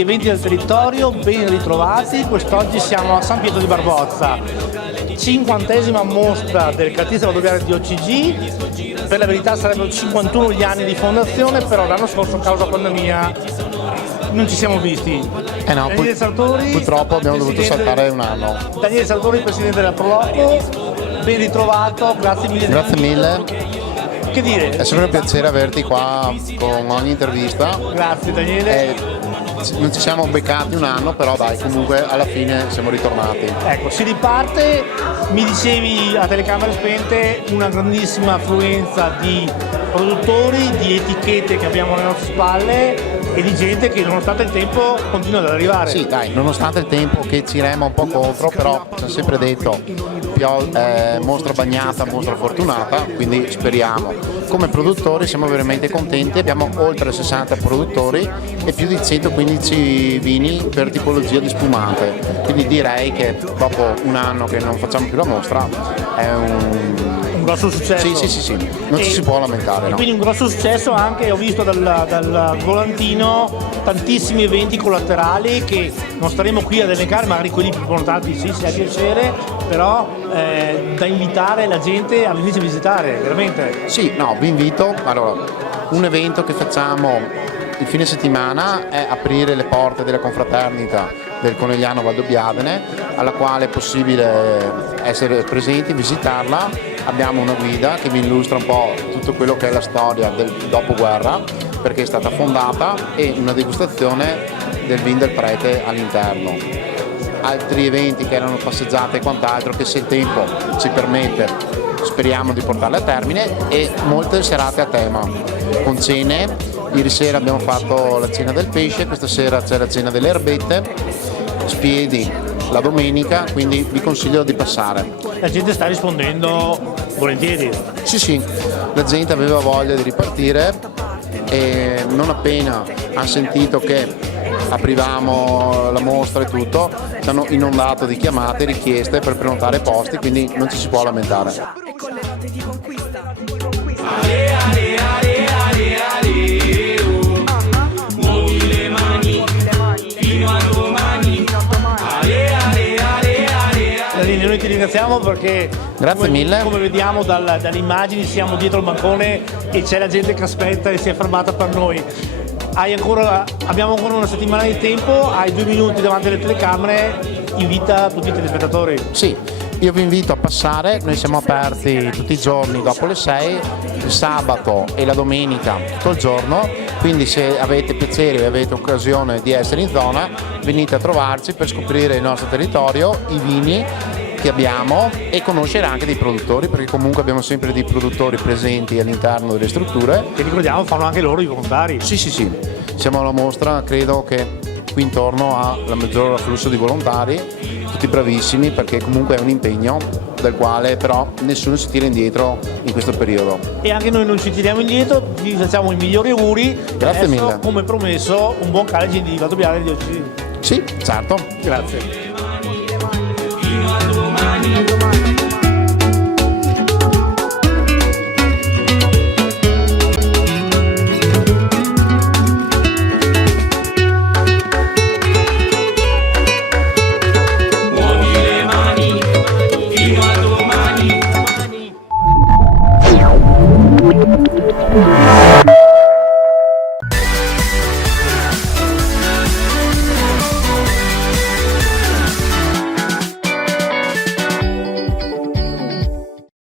gli eventi del territorio, ben ritrovati. Quest'oggi siamo a San Pietro di Barbozza, 50ª mostra del cartista valdoviario di OCG. Per la verità sarebbero 51 gli anni di fondazione, però l'anno scorso a causa pandemia non ci siamo visti. No, Daniele Sartori, purtroppo abbiamo dovuto saltare un anno. Daniele Sartori, presidente della Proloco, ben ritrovato, grazie mille. Grazie mille. Che dire? È sempre un piacere averti qua con ogni intervista. Grazie Daniele. Non ci siamo beccati un anno, però dai, comunque alla fine siamo ritornati. Ecco, si riparte, mi dicevi a telecamere spente una grandissima affluenza di produttori, di etichette che abbiamo alle nostre spalle e di gente che nonostante il tempo continua ad arrivare. Sì, dai, nonostante il tempo che ci rema un po' contro, però ci hanno sempre detto mostra bagnata, mostra fortunata, quindi speriamo. Come produttori siamo veramente contenti, abbiamo oltre 60 produttori e più di 115 vini per tipologia di spumante, quindi direi che dopo un anno che non facciamo più la mostra è un grosso successo. Sì, non ci si può lamentare. No? Quindi un grosso successo anche, ho visto dal volantino tantissimi eventi collaterali che non staremo qui ad elencare, magari quelli più importanti sì, se ha piacere, però da invitare la gente a venirci a visitare, veramente. Sì, no, vi invito. Allora, un evento che facciamo il fine settimana è aprire le porte della confraternita del Conegliano Valdobbiadene, alla quale è possibile essere presenti, visitarla. Abbiamo una guida che vi illustra un po' tutto quello che è la storia del dopoguerra, perché è stata fondata, e una degustazione del vin del prete all'interno. Altri eventi che erano passeggiate e quant'altro che, se il tempo ci permette, speriamo di portarle a termine, e molte serate a tema con cene. Ieri sera abbiamo fatto la cena del pesce, questa sera c'è la cena delle erbette, spiedi la domenica, quindi vi consiglio di passare. La gente sta rispondendo volentieri. Sì, la gente aveva voglia di ripartire e non appena hanno sentito che aprivamo la mostra e tutto, ci hanno inondato di chiamate e richieste per prenotare posti, quindi non ci si può lamentare. Noi ti ringraziamo perché grazie mille. Come vediamo dalle immagini siamo dietro il bancone e c'è la gente che aspetta e si è fermata per noi. Abbiamo ancora una settimana di tempo, hai 2 minuti davanti alle telecamere, invita tutti i telespettatori. Sì, io vi invito a passare, noi siamo aperti tutti i giorni dopo le 6, il sabato e la domenica tutto il giorno, quindi se avete piacere e avete occasione di essere in zona, venite a trovarci per scoprire il nostro territorio, i vini che abbiamo e conoscere anche dei produttori, perché comunque abbiamo sempre dei produttori presenti all'interno delle strutture. Che ricordiamo fanno anche loro i volontari. Sì, siamo alla mostra, credo che qui intorno ha la maggior afflusso di volontari, tutti bravissimi, perché comunque è un impegno del quale però nessuno si tira indietro in questo periodo. E anche noi non ci tiriamo indietro, vi facciamo i migliori auguri. Grazie mille. Come promesso, un buon calice di Valdobbiadene di OCG. Sì, certo. Grazie. Fino a domani.